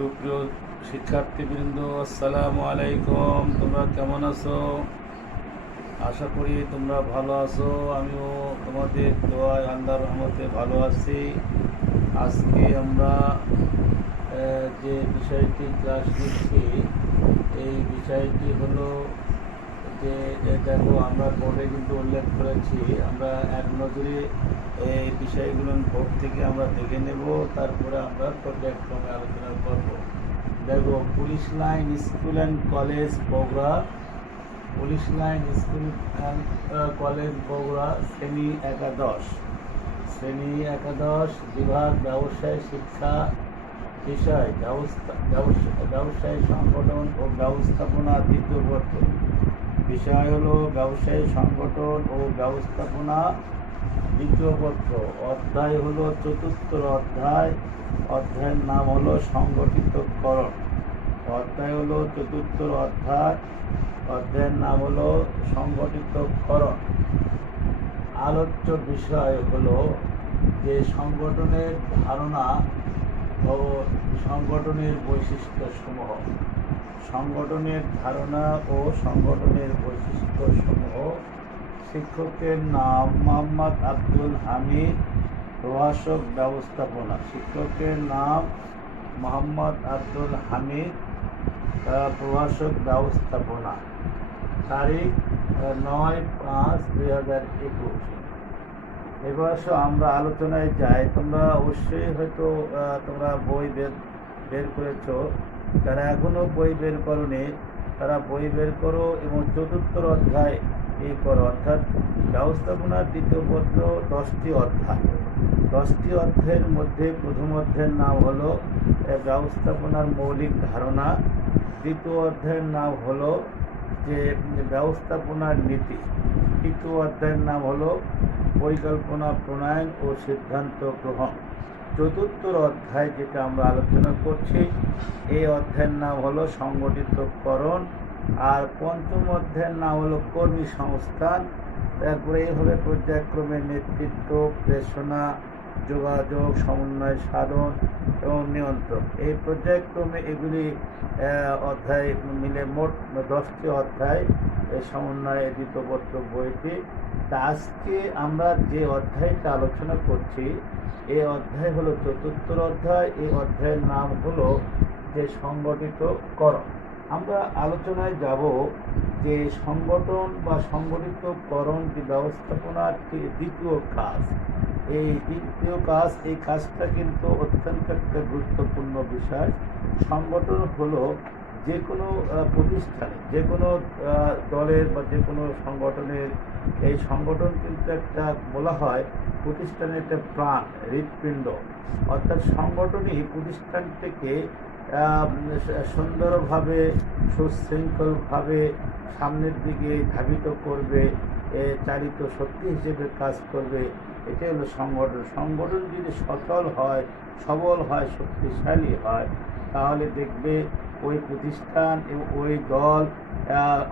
সুপ্রিয় শিক্ষার্থীবৃন্দ, আসসালামু আলাইকুম। তোমরা কেমন আছো? আশা করি তোমরা ভালো আছো। আমিও তোমাদের দোয়ায় আল্লাহর রহমতে ভালো আছি। আজকে আমরা যে বিষয়টি ক্লাস নিচ্ছি, এই বিষয়টি হলো যে দেখো, আমরা বোর্ডে কিন্তু উল্লেখ করেছি, আমরা এক নজরে এই বিষয়গুলো বোর্ড থেকে আমরা দেখে নেব, তারপরে আমরা পর্যায়ক্রমে আলোচনা করব। দেখো, police line school and college Bogura, police line school and college Bogura, শ্রেণী একাদশ, বিভাগ ব্যবসায় শিক্ষা, বিষয় ব্যবসায়ী সংগঠন ও ব্যবস্থাপনা, দ্বিতীয় পত্র। বিষয় হলো ব্যবসায়ী সংগঠন ও ব্যবস্থাপনা, দ্বিতীয় পত্র। অধ্যায় হলো চতুর্থ অধ্যায়, অধ্যায়ের নাম হলো সংগঠিতকরণ। অধ্যায় হলো চতুর্থ অধ্যায়, অধ্যায়ের নাম হলো সংগঠিতকরণ। আলোচ্য বিষয় হলো যে সংগঠনের ধারণা ও সংগঠনের বৈশিষ্ট্যসমূহ। সংগঠনের ধারণা ও সংগঠনের বৈশিষ্ট্যসমূহ। শিক্ষকের নাম মোহাম্মদ আব্দুল হামিদ, প্রভাষক ব্যবস্থাপনা। শিক্ষকের নাম মোহাম্মদ আব্দুল হামিদ, প্রভাষক ব্যবস্থাপনা। তারিখ 9/5/2021। এবার আমরা আলোচনায় যাই। তোমরা অবশ্যই হয়তো তোমরা বই বের করেছো। যারা এখনও বই বের করোনি, তারা বই বের করো এবং চতুর্থ অধ্যায় এই করো, অর্থাৎ ব্যবস্থাপনার দ্বিতীয় পত্র 10টি অধ্যায়। 10টি অধ্যায়ের মধ্যে প্রথম অধ্যায়ের নাম হলো ব্যবস্থাপনার মৌলিক ধারণা। দ্বিতীয় অধ্যায়ের নাম হলো যে ব্যবস্থাপনার নীতি। তৃতীয় অধ্যায়ের নাম হলো পরিকল্পনা প্রণয়ন ও সিদ্ধান্ত গ্রহণ। চতুর্থ অধ্যায় যেটা আমরা আলোচনা করছি, এই অধ্যায়ের নাম হলো সংগঠিতকরণ। আর পঞ্চম অধ্যায়ের নাম হলো কর্মী সংস্থান। তারপরে এইভাবে পর্যায়ক্রমে নেতৃত্ব, প্রেরণা, যোগাযোগ, সমন্বয় সাধন এবং নিয়ন্ত্রণ, এই পর্যায়ক্রমে এগুলি অধ্যায় মিলে মোট 10টি অধ্যায় এই সমন্বয় দ্বিতীয়পত্র বইটি। তা আজকে আমরা যে অধ্যায়টা আলোচনা করছি, এই অধ্যায় হলো চতুর্থ অধ্যায়। এই অধ্যায়ের নাম হলো যে সংগঠিতকরণ। আমরা আলোচনায় যাব যে সংগঠন বা সংগঠিতকরণ যে ব্যবস্থাপনার দ্বিতীয় কাজ, এই দ্বিতীয় কাজ, এই কাজটা কিন্তু অত্যন্ত একটা গুরুত্বপূর্ণ বিষয়। সংগঠন হলো যে কোনো প্রতিষ্ঠানে, যে কোনো দলের বা যে কোনো সংগঠনের, এই সংগঠন কিন্তু একটা বলা হয় প্রতিষ্ঠানের একটা প্রাণ, হৃৎপিণ্ড। অর্থাৎ সংগঠনই প্রতিষ্ঠানটিকে সুন্দরভাবে, সুশৃঙ্খলভাবে সামনের দিকে ধাবিত করবে, চালিত শক্তি হিসেবে কাজ করবে। এটাই হলো সংগঠন। সংগঠন যদি সচল হয়, সবল হয়, শক্তিশালী হয়, তাহলে দেখবে ওই প্রতিষ্ঠান এবং ওই দল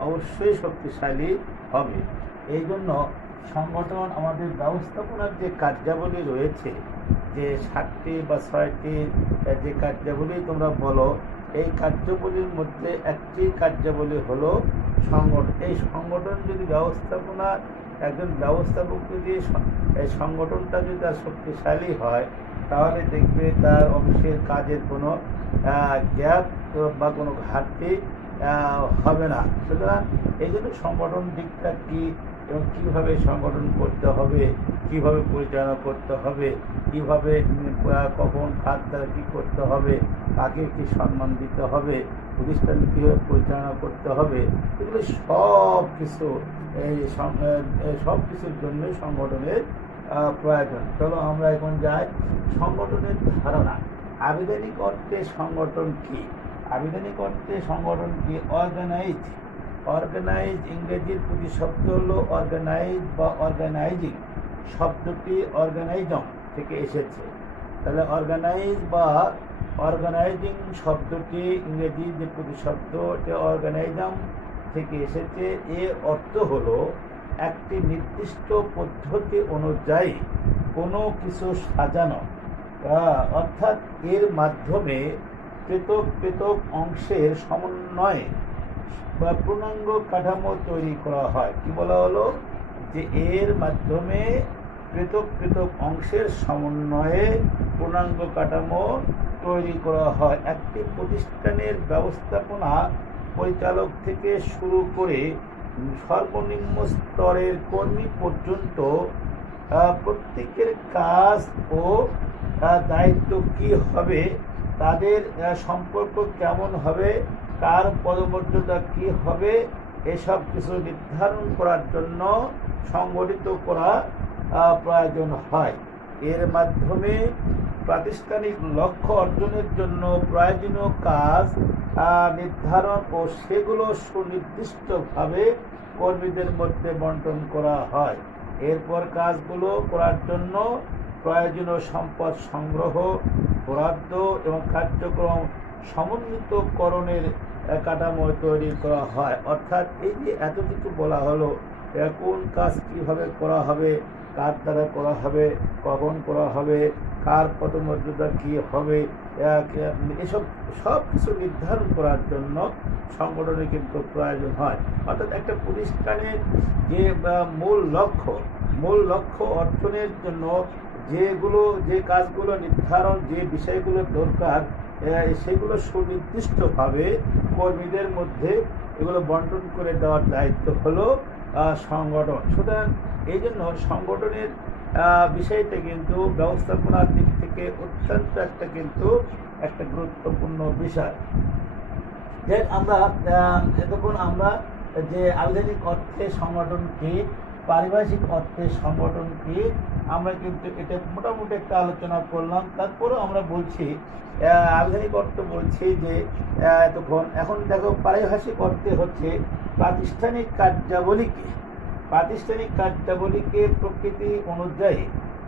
অবশ্যই শক্তিশালী হবে। এই জন্য সংগঠন, আমাদের ব্যবস্থাপনার যে কার্যাবলী রয়েছে, যে 7টি বা 6টি যে কার্যাবলী তোমরা বলো, এই কার্যাবলীর মধ্যে একটি কার্যাবলী হলো সংগঠন। এই সংগঠন যদি ব্যবস্থাপনার একজন ব্যবস্থাপক যদি এই সংগঠনটা যদি তার শক্তিশালী হয়, তাহলে দেখবে তার অফিসের কাজের কোনো গ্যাপ বা কোনো ঘাটতি হবে না। সুতরাং এই জন্য সংগঠন দিকটা কী এবং কীভাবে সংগঠন করতে হবে, কীভাবে পরিচালনা করতে হবে, কীভাবে কখন কার দ্বারা কী করতে হবে, কাকে কী সম্মান দিতে হবে, প্রতিষ্ঠান কীভাবে পরিচালনা করতে হবে, এগুলো সব কিছু সব কিছুর জন্যই সংগঠনের প্রয়োজন। চলো আমরা এখন যাই সংগঠনের ধারণা। আবিধানিক অর্থে সংগঠন কী? আবিধানিক অর্থে সংগঠন কি? অর্গানাইজ। ইংরেজির প্রতিশব্দ হলো অর্গানাইজ বা অর্গানাইজিং। শব্দটি অর্গানাইজম থেকে এসেছে। তাহলে অর্গানাইজ বা অর্গানাইজিং শব্দটি ইংরেজির যে প্রতিশব্দ, এটা অর্গানাইজম থেকে এসেছে। এর অর্থ হলো একটি নির্দিষ্ট পদ্ধতি অনুযায়ী কোনো কিছু সাজানো, অর্থাৎ এর মাধ্যমে পৃথক পৃথক অংশের সমন্বয়ে বা পূর্ণাঙ্গ কাঠামো তৈরি করা হয়। কি বলা হলো? যে এর মাধ্যমে পৃথক পৃথক অংশের সমন্বয়ে পূর্ণাঙ্গ কাঠামো তৈরি করা হয়। একটি প্রতিষ্ঠানের ব্যবস্থাপনা পরিচালক থেকে শুরু করে সর্বনিম্ন স্তরের কর্মী পর্যন্ত প্রত্যেকের কাজ ও দায়িত্ব কি হবে, তাদের সম্পর্ক কেমন হবে, কার পদমর্যাদা কি হবে, এসব কিছু নির্ধারণ করার জন্য সংগঠিত করা প্রয়োজন হয়। এর মাধ্যমে প্রাতিষ্ঠানিক লক্ষ্য অর্জনের জন্য প্রয়োজনীয় কাজ নির্ধারণ ও সেগুলো সুনির্দিষ্টভাবে কর্মীদের মধ্যে বন্টন করা হয়। এরপর কাজগুলো করার জন্য প্রয়োজনীয় সম্পদ সংগ্রহ, বরাদ্দ এবং কার্যক্রম সমন্বিতকরণের কাঠামো তৈরি করা হয়। অর্থাৎ এই যে এত কিছু বলা হলো, কোন কাজ কীভাবে করা হবে, কার দ্বারা করা হবে, কখন করা হবে, কার পদমর্যাদা কী হবে, এসব সব কিছু নির্ধারণ করার জন্য সংগঠনে কিন্তু প্রয়োজন হয়। অর্থাৎ একটা প্রতিষ্ঠানের যে মূল লক্ষ্য অর্জনের জন্য যে কাজগুলো নির্ধারণ, যে বিষয়গুলো দরকার, সেগুলো সুনির্দিষ্টভাবে কর্মীদের মধ্যে এগুলো বন্টন করে দেওয়ার দায়িত্ব হলো সংগঠন। সুতরাং এই জন্য সংগঠনের বিষয়টা কিন্তু ব্যবস্থাপনার দিক থেকে অত্যন্ত একটা গুরুত্বপূর্ণ বিষয়। যে আমরা এতক্ষণ আমরা যে আধুনিক অর্থে সংগঠন কি, পারিভাষিক অর্থে সংগঠন কি, আমরা কিন্তু এটা মোটামুটি একটা আলোচনা করলাম। তারপরেও আমরা বলছি আধুনিক অর্থ বলছি যে এখন দেখো পারিভাষিক অর্থে হচ্ছে প্রাতিষ্ঠানিক কার্যাবলীকে প্রকৃতি অনুযায়ী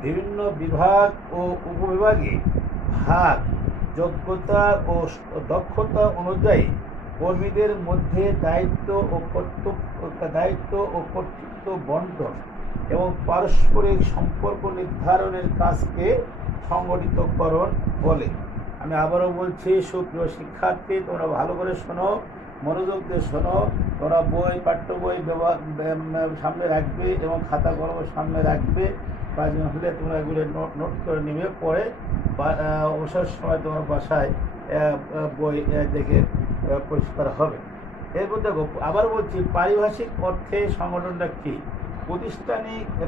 বিভিন্ন বিভাগ ও উপবিভাগে ভাগ, যোগ্যতা ও দক্ষতা অনুযায়ী কর্মীদের মধ্যে দায়িত্ব ও কর্তৃত্ব বন্টন এবং পারস্পরিক সম্পর্ক নির্ধারণের কাজকে সংগঠিতকরণ বলে। আমি আবারও বলছি, সুপ্রিয় শিক্ষার্থী, তোমরা ভালো করে শোনো, মনোযোগ দিয়ে শোনো। তোমরা পাঠ্য বই সামনে রাখবে এবং খাতা কলম সামনে রাখবে। প্রয়োজন হলে তোমরা এগুলো নোট করে নিবে, পরে অবসর সময় তোমার বাসায় বই দেখে পরিষ্কার হবে। এরপর দেখো, আবার বলছি, পারিভাষিক অর্থে সংগঠনটা কি?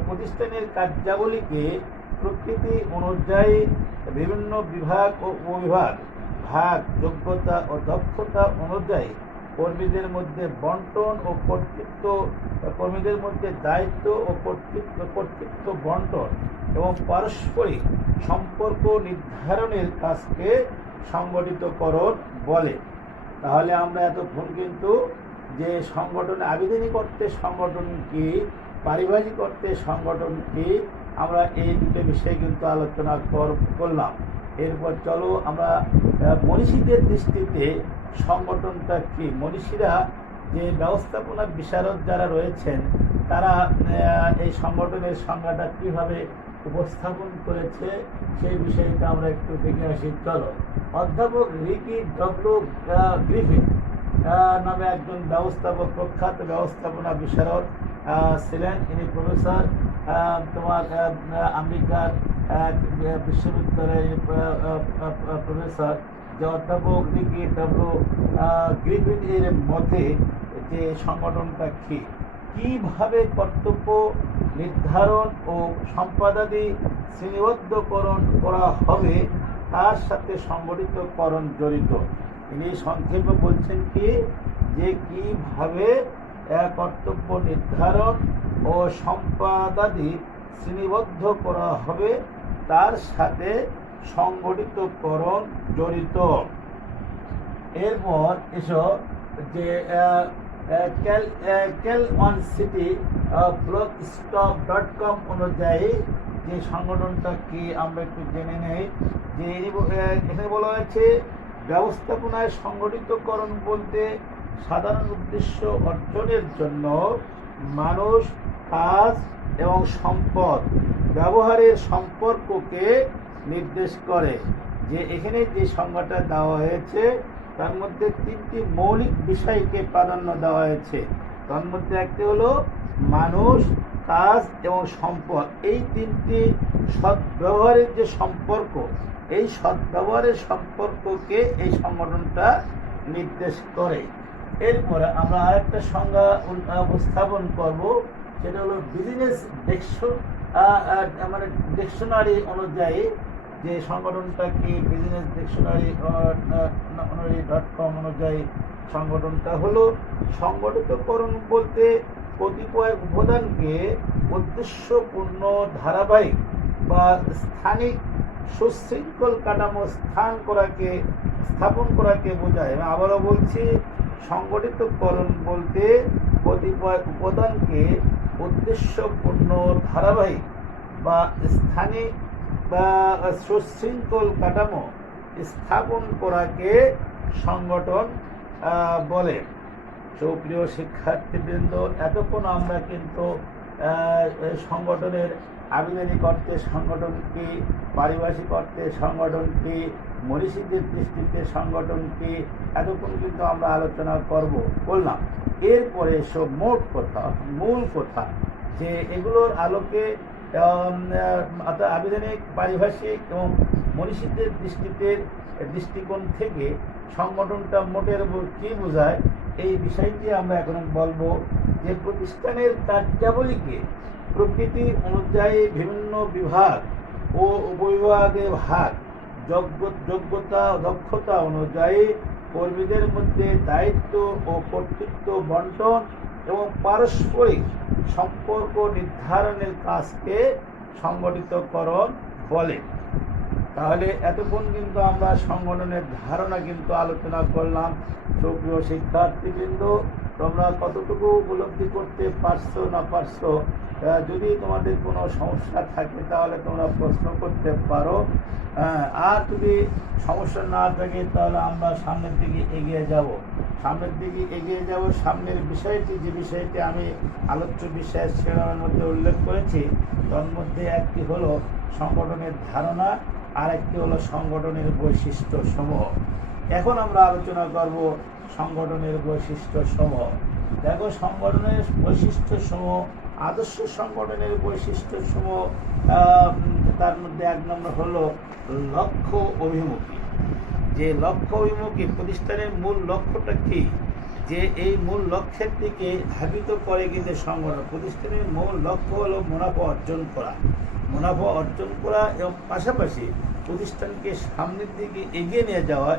প্রতিষ্ঠানের কার্যাবলীকে প্রকৃতি অনুযায়ী বিভিন্ন বিভাগ ও উপবিভাগ ভাগ, যোগ্যতা ও দক্ষতা অনুযায়ী কর্মীদের মধ্যে বন্টন ও কর্মীদের মধ্যে দায়িত্ব ও কর্তৃত্ব বন্টন এবং পারস্পরিক সম্পর্ক নির্ধারণের কাজকে সংগঠিতকরণ বলে। তাহলে আমরা এতক্ষণ কিন্তু যে সংগঠনে আবিধানিক অর্থে সংগঠন কি, পারিভাষিক অর্থে সংগঠন কি, আমরা এই দুটো বিষয়ে কিন্তু আলোচনা করলাম। এরপর চলো আমরা মনীষীদের দৃষ্টিতে সংগঠনটা কি, মনীষীরা যে ব্যবস্থাপনা বিশারদ যারা রয়েছেন, তারা এই সংগঠনের সংজ্ঞাটা কীভাবে উপস্থাপন করেছে সেই বিষয়টা আমরা একটু দেখে আসি। চলো, অধ্যাপক রিকি ডব্লিউ গ্রিফিথ নামে একজন প্রখ্যাত ব্যবস্থাপনা বিশারদ ছিলেন। ইনি প্রফেসর, আমেরিকার বিশ্ববিদ্যালয়ের প্রফেসর। যে অধ্যাপক রিকি ডব্লিউ গ্রিফিথ এর মতে যে সংগঠনটা কিভাবে কর্তব্য নির্ধারণ ও সম্পাদাদি শ্রেণীবদ্ধকরণ করা হবে, তার সাথে সংগঠিতকরণ জড়িত। তিনি সংক্ষেপে বলছেন যে কিভাবে কর্তব্য নির্ধারণ ও সম্পাদাদি শ্রেণীবদ্ধ করা হবে, তার সাথে সংগঠিতকরণ জড়িত। এরপর এসব যে blogspot.com অনুযায়ী যে সংগঠনটা কি আমরা একটু জেনে নেই। যে এখানে বলা হয়েছে, ব্যবস্থাপনায় সংগঠিতকরণ বলতে সাধারণ উদ্দেশ্য অর্জনের জন্য মানুষ, কাজ এবং সম্পদ ব্যবহারের সম্পর্ককে নির্দেশ করে। যে এখানে যে সংজ্ঞাটা দেওয়া হয়েছে তার মধ্যে তিনটি মৌলিক বিষয়কে প্রাধান্য দেওয়া হয়েছে। তার মধ্যে একটি হলো মানুষ, কাজ এবং সম্পদ। এই তিনটি সদ্ব্যবহারের যে সম্পর্ক, এই সদ্ব্যবহারের সম্পর্ককে এই সংগঠনটা নির্দেশ করে। এরপরে আমরা আরেকটা সংজ্ঞা উপস্থাপন করব, সেটা হলো বিজনেস মানে ডিকশনারি অনুযায়ী যে সংগঠনটা কি, বিজনেস ডিকশনারি.com অনুযায়ী সংগঠনটা হলো সংগঠিতকরণ বলতে কতিপয় উপাদানকে উদ্দেশ্যপূর্ণ, ধারাবাহিক বা স্থানিক সুশৃঙ্খল কাঠামো স্থাপন করাকে বোঝায়। আমি আবারও বলছি, সংগঠিতকরণ বলতে কতিপয় উপাদানকে উদ্দেশ্যপূর্ণ, ধারাবাহিক বা স্থানিক বা সুশৃঙ্খল কাঠামো স্থাপন করাকে সংগঠন বলে। সুপ্রিয় শিক্ষার্থীবৃন্দ, এতক্ষণ আমরা কিন্তু সংগঠনের আবিধানিক অর্থে সংগঠন কি, পারিভাষিক অর্থে সংগঠন কি, মনীষীদের দৃষ্টিতে সংগঠন কি, এতক্ষণ কিন্তু আমরা আলোচনা করলাম। এরপরে সব মূল কথা যে এগুলোর আলোকে অর্থাৎ আবিধানিক, পারিভাষিক এবং মনীষীদের দৃষ্টিকোণ থেকে সংগঠনটা মোটের উপর কী বোঝায়, এই বিষয়টি আমরা এখন বলবো। যে প্রতিষ্ঠানের কার্যাবলীকে প্রকৃতি অনুযায়ী বিভিন্ন বিভাগ ও উপবিভাগে ভাগ, যোগ্যতা দক্ষতা অনুযায়ী কর্মীদের মধ্যে দায়িত্ব ও কর্তৃত্ব বন্টন এবং পারস্পরিক সম্পর্ক নির্ধারণের কাজকে সংগঠিতকরণ বলে। তাহলে এতক্ষণ কিন্তু আমরা সংগঠনের ধারণা কিন্তু আলোচনা করলাম। সুপ্রিয় শিক্ষার্থীবৃন্দ, তোমরা কতটুকু উপলব্ধি করতে পারছো না পারছো, যদি তোমাদের কোনো সমস্যা থাকে তাহলে তোমরা প্রশ্ন করতে পারো। আর যদি সমস্যা না থাকে তাহলে আমরা সামনের দিকে এগিয়ে যাব। সামনের বিষয়টি, যে বিষয়টি আমি আলোচ্য বিষয়ের শিরোনামের মধ্যে উল্লেখ করেছি, তার মধ্যে একটি হলো সংগঠনের ধারণা, আর একটি হলো সংগঠনের বৈশিষ্ট্য সমূহ। এখন আমরা আলোচনা করব সংগঠনের বৈশিষ্ট্য সমূহ। দেখো, সংগঠনের বৈশিষ্ট্য সমূহ, আদর্শ সংগঠনের বৈশিষ্ট্য সমূহ, তার মধ্যে 1 নম্বর হলো লক্ষ্য অভিমুখী। যে লক্ষ্য অভিমুখী প্রতিষ্ঠানের মূল লক্ষ্যটা কি, যে এই মূল লক্ষ্যের দিকে ধাবিত করে কিন্তু সংগঠন। প্রতিষ্ঠানের মূল লক্ষ্য হলো মুনাফা অর্জন করা এবং পাশাপাশি প্রতিষ্ঠানকে সামনের দিকে এগিয়ে নিয়ে যাওয়া,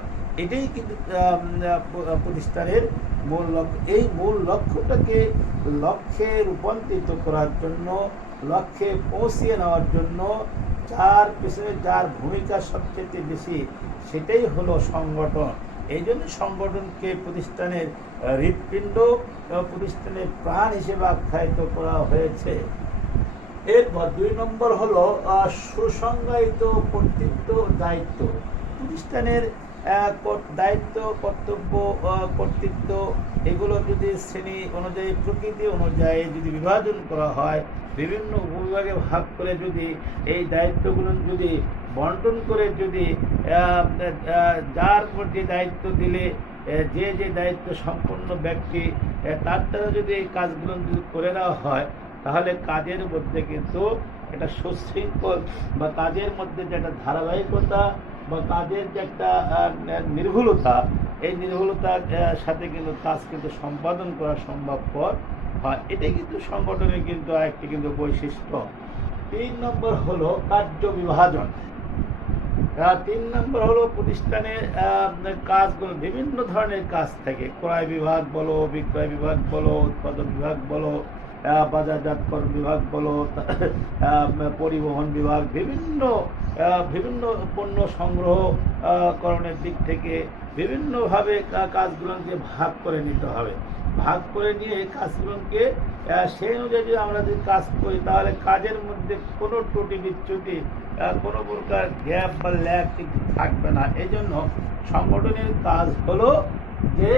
এটাই কিন্তু প্রতিষ্ঠানের মূল লক্ষ্য। এই মূল লক্ষ্যটাকে লক্ষ্যে রূপান্তরিত করার জন্য, লক্ষ্যে পৌঁছিয়ে নেওয়ার জন্য যার পেছনে যার ভূমিকা সবচেয়ে বেশি, সেটাই হলো সংগঠন। এই জন্য সংগঠনকে প্রতিষ্ঠানের হৃৎপিণ্ড এবং প্রতিষ্ঠানের প্রাণ হিসেবে আখ্যায়িত করা হয়েছে। এরপর 2 নম্বর হলো সুসংজ্ঞায়িত কর্তৃত্ব, দায়িত্ব। প্রতিষ্ঠানের দায়িত্ব, কর্তব্য, কর্তৃত্ব এগুলো যদি শ্রেণী অনুযায়ী, প্রকৃতি অনুযায়ী যদি বিভাজন করা হয়, বিভিন্ন উপবিভাগে ভাগ করে যদি এই দায়িত্বগুলো যদি বন্টন করে, যদি যার যে দায়িত্ব দিলে যে দায়িত্ব সম্পন্ন ব্যক্তি, তার দ্বারা যদি এই কাজগুলো যদি করে নেওয়া হয়, তাহলে কাজের মধ্যে কিন্তু একটা সুশৃঙ্খল বা কাজের মধ্যে যে একটা ধারাবাহিকতা বা কাজের যে একটা নির্ভুলতা, এই নির্ভুলতার সাথে কিন্তু কাজ কিন্তু সম্পাদন করা সম্ভবপর হয়। এটাই কিন্তু সংগঠনের কিন্তু আরেকটি কিন্তু বৈশিষ্ট্য। 3 নম্বর হলো কার্য বিভাজন। 3 নম্বর হলো প্রতিষ্ঠানের কাজগুলো, বিভিন্ন ধরনের কাজ থাকে। ক্রয় বিভাগ বলো, বিক্রয় বিভাগ বলো, উৎপাদন বিভাগ বলো, বাজারজাতকরণ বিভাগ বলো, পরিবহন বিভাগ, বিভিন্ন পণ্য সংগ্রহকরণের দিক থেকে বিভিন্নভাবে কাজগুলোকে ভাগ করে নিতে হবে। ভাগ করে নিয়ে কাজগুলোকে সেই অনুযায়ী যদি আমরা যদি কাজ করি, তাহলে কাজের মধ্যে কোনো ত্রুটি বিচ্যুতি, কোনো প্রকার গ্যাপ বা ল্যাগ কিন্তু থাকবে না। এই জন্য সংগঠনের কাজ হলো যে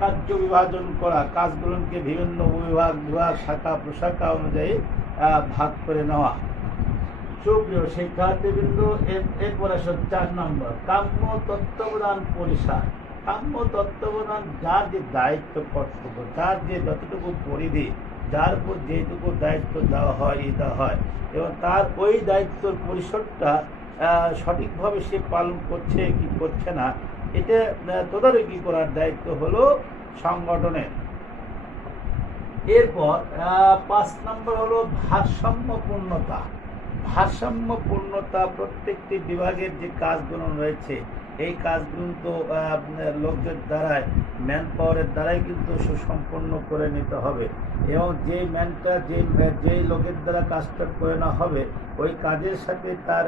কার্য বিভাজন করা, কাজগুলোকে বিভিন্ন বিভাগ, শাখা প্রশাখা অনুযায়ী ভাগ করে নেওয়া। সুপ্রিয় শিক্ষার্থীবৃন্দ, এরপর আসো 4 নম্বর, কাম্য তত্ত্বাবধান পরিসর। কাম্য তত্ত্বাবধান যার যে দায়িত্ব কর্তব্য, যার যে যতটুকু পরিধি, যার উপর যেটুকু দায়িত্ব দেওয়া হয় এবং তার ওই দায়িত্বর পরিসরটা সঠিকভাবে সে পালন করছে কি করছে না, এটা তদারকি করার দায়িত্ব হলো সংগঠনের। এরপর 5 নম্বর হলো ভারসাম্যপূর্ণতা। ভারসাম্যপূর্ণতা প্রত্যেকটি বিভাগের যে কাজগুলো রয়েছে, এই কাজগুলো তো লোকদের দ্বারাই, ম্যান পাওয়ারের দ্বারাই কিন্তু সুসম্পন্ন করে নিতে হবে এবং যে ম্যানটা যেই লোকের দ্বারা কাজটা করে না হবে, ওই কাজের সাথে তার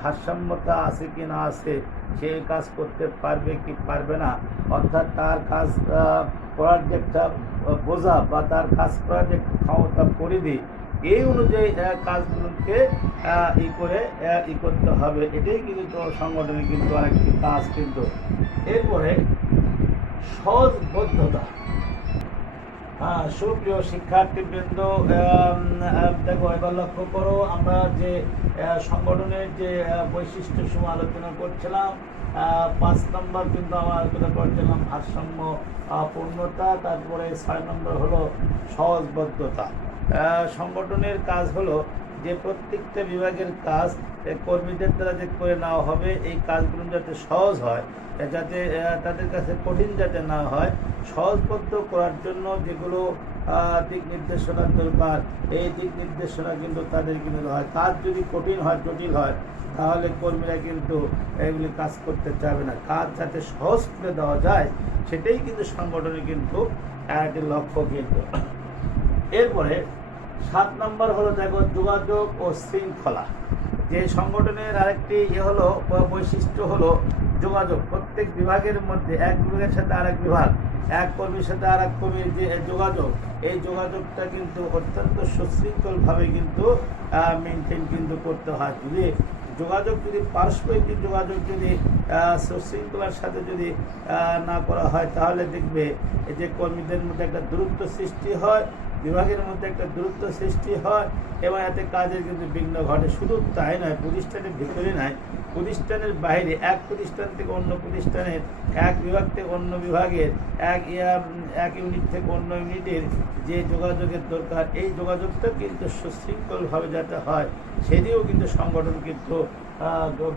ভারসাম্যতা আছে কি না আছে, সে কাজ করতে পারবে কি পারবে না, অর্থাৎ তার কাজ করার যে একটা বোঝা বা তার কাজ করার যে ক্ষমতা পরিধি, এই অনুযায়ী কাজগুলোকে করতে হবে। এটাই কিন্তু সংগঠনের কিন্তু আরেকটি কাজ কিন্তু। এরপরে সহজবদ্ধতা। সুপ্রিয় শিক্ষার্থীবৃন্দ, দেখো এবার লক্ষ্য করো, আমরা যে সংগঠনের যে বৈশিষ্ট্য সমূহ আলোচনা করছিলাম, 5 নম্বর কিন্তু আমরা আলোচনা করছিলাম ভারসাম্য পূর্ণতা, তারপরে 6 নম্বর হলো সহজবদ্ধতা। সংগঠনের কাজ হলো যে প্রত্যেকটা বিভাগের কাজ কর্মীদের দ্বারা যে করে নেওয়া হবে, এই কাজগুলো যাতে সহজ হয়, যাতে তাদের কাছে কঠিন যাতে না হয়, সহজবদ্ধ করার জন্য যেগুলো দিক নির্দেশনার দরকার, এই দিক নির্দেশনা কিন্তু তাদের কিন্তু হয়। কাজ যদি কঠিন হয়, জটিল হয়, তাহলে কর্মীরা কিন্তু এগুলি কাজ করতে চাবে না। কাজ যাতে সহজ করে দেওয়া যায়, সেটাই কিন্তু সংগঠনের কিন্তু একটি লক্ষ্য কিন্তু। এরপরে 7 নম্বর হলো দেখো যোগাযোগ ও শৃঙ্খলা। যে সংগঠনের আরেকটি হলো বৈশিষ্ট্য হলো যোগাযোগ। প্রত্যেক বিভাগের মধ্যে, এক বিভাগের সাথে আরেক বিভাগ, এক কর্মীর সাথে আরেক কর্মীর যে যোগাযোগ, এই যোগাযোগটা কিন্তু অত্যন্ত সুশৃঙ্খলভাবে কিন্তু মেনটেন কিন্তু করতে হয়। যদি যোগাযোগ যদি পারস্পরিক যোগাযোগ যদি সুশৃঙ্খলার সাথে যদি না করা হয়, তাহলে দেখবে যে কর্মীদের মধ্যে একটা দূরত্ব সৃষ্টি হয়, বিভাগের মধ্যে একটা দূরত্ব সৃষ্টি হয় এবং এতে কাজের কিন্তু বিঘ্ন ঘটে। শুধু তাই নয়, প্রতিষ্ঠানের ভিতরে নয়, প্রতিষ্ঠানের বাইরে, এক প্রতিষ্ঠান থেকে অন্য প্রতিষ্ঠানের, এক বিভাগ থেকে অন্য বিভাগের, এক ইউনিট থেকে অন্য ইউনিটের যে যোগাযোগের দরকার, এই যোগাযোগটা কিন্তু সুশৃঙ্খলভাবে যাতে হয়, সেটিও কিন্তু সংগঠন কিন্তু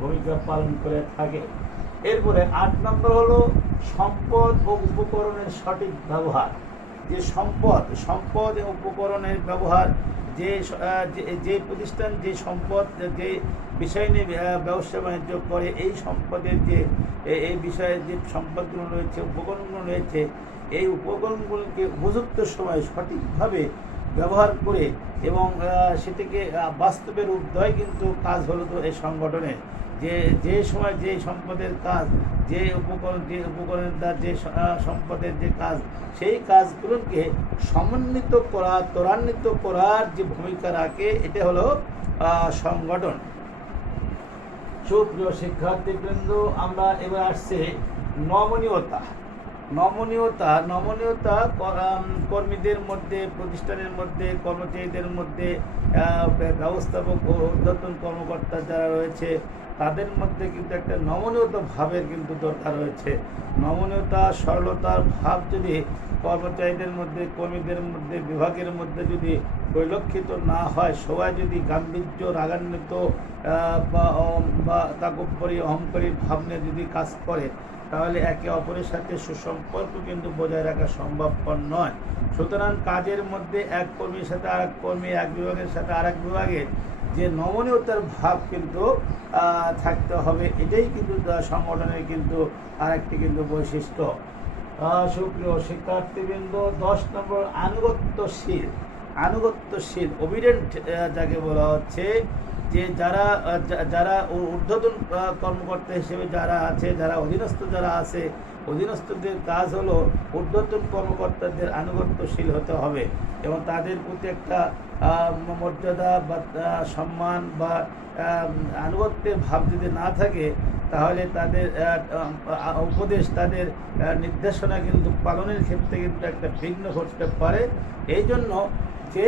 ভূমিকা পালন করে থাকে। এরপরে 8 নম্বর হলো সম্পদ ও উপকরণের সঠিক ব্যবহার। যে সম্পদ এবং উপকরণের ব্যবহার, যে প্রতিষ্ঠান যে সম্পদ, যে বিষয় নিয়ে ব্যবসা বাণিজ্য করে, এই সম্পদের যে এই বিষয়ে যে সম্পদগুলো রয়েছে, উপকরণগুলো রয়েছে, এই উপকরণগুলোকে উপযুক্ত সময় সঠিকভাবে ব্যবহার করে এবং সেটিকে বাস্তবে রূপ দেয় কিন্তু কাজ হলো তো এই সংগঠনের। যে সময় যে সম্পদের কাজ, যে উপকরণের দ্বারা যে সম্পদের যে কাজ, সেই কাজগুলোকে সমন্বিত করা, ত্বরান্বিত করার যে ভূমিকা রাখে, এটা হলো সংগঠন। সুপ্রিয় শিক্ষার্থীবৃন্দ, আমরা এবার আসছে নমনীয়তা। নমনীয়তা কর্মীদের মধ্যে, প্রতিষ্ঠানের মধ্যে, কর্মচারীদের মধ্যে, ব্যবস্থাপক ও ঊর্ধ্বতন কর্মকর্তা যারা রয়েছে, তাদের মধ্যে কিন্তু একটা নমনীয়তা ভাবের কিন্তু দরকার রয়েছে। নমনীয়তা, সরলতার ভাব যদি কর্মচারীদের মধ্যে, কর্মীদের মধ্যে, বিভাগের মধ্যে যদি পরিলক্ষিত না হয়, সবাই যদি গাম্ভীর্য, রাগান্বিত বা তাকব্বরী, অহংকারী ভাব নিয়ে যদি কাজ করে, তাহলে একে অপরের সাথে সুসম্পর্ক কিন্তু বজায় রাখা সম্ভবপর নয়। সুতরাং কাজের মধ্যে এক কর্মীর সাথে আরেক কর্মী, এক বিভাগের সাথে আরেক বিভাগের যে নমনীয়তার ভাব কিন্তু থাকতে হবে, এটাই কিন্তু সংগঠনের কিন্তু আরেকটি কিন্তু বৈশিষ্ট্য। সুপ্রিয় শিক্ষার্থীবৃন্দ, 10 নম্বর আনুগত্যশীল ওবিডেন্ট যাকে বলা হচ্ছে, যে যারা ঊর্ধ্বতন কর্মকর্তা হিসেবে যারা আছে, যারা অধীনস্থ যারা আছে, অধীনস্থদের কাজ হলো ঊর্ধ্বতন কর্মকর্তাদের আনুগত্যশীল হতে হবে এবং তাদের প্রতি একটা মর্যাদা বা সম্মান বা আনুগত্যের ভাব যদি না থাকে, তাহলে তাদের উপদেশ, তাদের নির্দেশনা কিন্তু পালনের ক্ষেত্রে কিন্তু একটা বিঘ্ন ঘটতে পারে। এই জন্য যে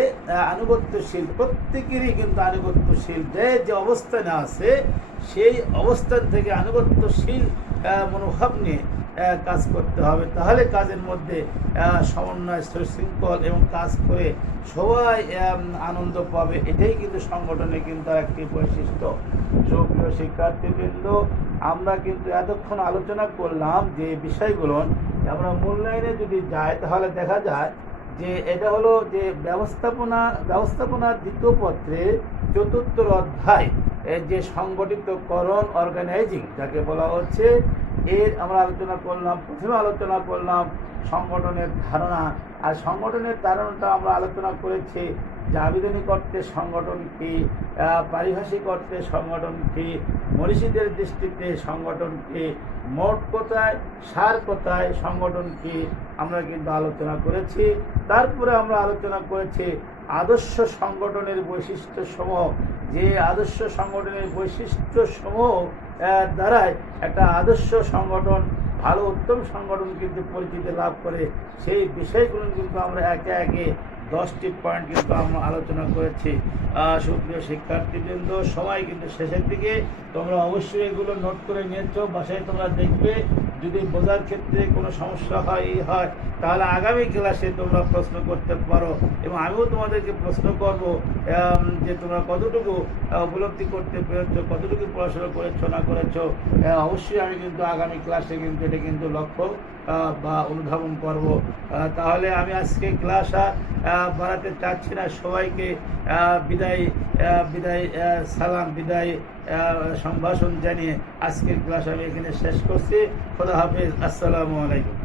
আনুগত্যশীল, প্রত্যেকেরই কিন্তু আনুগত্যশীল, যে যে অবস্থানে আছে সেই অবস্থান থেকে আনুগত্যশীল মনোভাব নিয়ে কাজ করতে হবে। তাহলে কাজের মধ্যে সমন্বয়, সুশৃঙ্খল এবং কাজ করে সবাই আনন্দ পাবে। এটাই কিন্তু সংগঠনে কিন্তু একটি বৈশিষ্ট্য। সুপ্রিয় শিক্ষার্থীবৃন্দ, আমরা কিন্তু এতক্ষণ আলোচনা করলাম যে বিষয়গুলো, আমরা মূল্যায়নে যদি যাই তাহলে দেখা যায় যে এটা হলো যে ব্যবস্থাপনার দ্বিতীয় পত্রের ৪র্থ অধ্যায়, যে সংগঠিতকরণ, অর্গানাইজিং যাকে বলা হচ্ছে, এর আমরা আলোচনা করলাম। প্রথমে আলোচনা করলাম সংগঠনের ধারণা, আর সংগঠনের ধারণাটা আমরা আলোচনা করেছি যে আবেদনিক অর্থে সংগঠন কি, পারিভাষিক অর্থে সংগঠন কি, মনীষীদের দৃষ্টিতে সংগঠন কি, মোট কথায় সার কথায় সংগঠন কি, আমরা কিন্তু আলোচনা করেছি। তারপরে আমরা আলোচনা করেছি আদর্শ সংগঠনের বৈশিষ্ট্যসমূহ, যে আদর্শ সংগঠনের বৈশিষ্ট্যসমূহ দ্বারাই একটা আদর্শ সংগঠন, ভালো উত্তম সংগঠন কিন্তু পরিচিতি লাভ করে। সেই বিষয়গুলো কিন্তু আমরা একে একে 10টি পয়েন্ট কিন্তু আমরা আলোচনা করেছি। সুপ্রিয় শিক্ষার্থীবৃন্দ, সবাই কিন্তু শেষের দিকে তোমরা অবশ্যই এগুলো নোট করে নিয়েছো, বাসায় তোমরা দেখবে। যদি বোঝার ক্ষেত্রে কোনো সমস্যা হয় তাহলে আগামী ক্লাসে তোমরা প্রশ্ন করতে পারো, এবং আমিও তোমাদেরকে প্রশ্ন করব যে তোমরা কতটুকু উপলব্ধি করতে পেরেছো, কতটুকু পড়াশোনা করেছো না করেছো। অবশ্যই আমি কিন্তু আগামী ক্লাসে কিন্তু এটা কিন্তু লক্ষ্য বা অনুধাবন করব। তাহলে আমি আজকে ক্লাস বাড়াতে চাচ্ছি না। সবাইকে বিদায় সালাম, বিদায় সম্ভাষণ জানিয়ে আজকের ক্লাস আমি এখানে শেষ করছি। খোদা হাফেজ, আসসালামু আলাইকুম।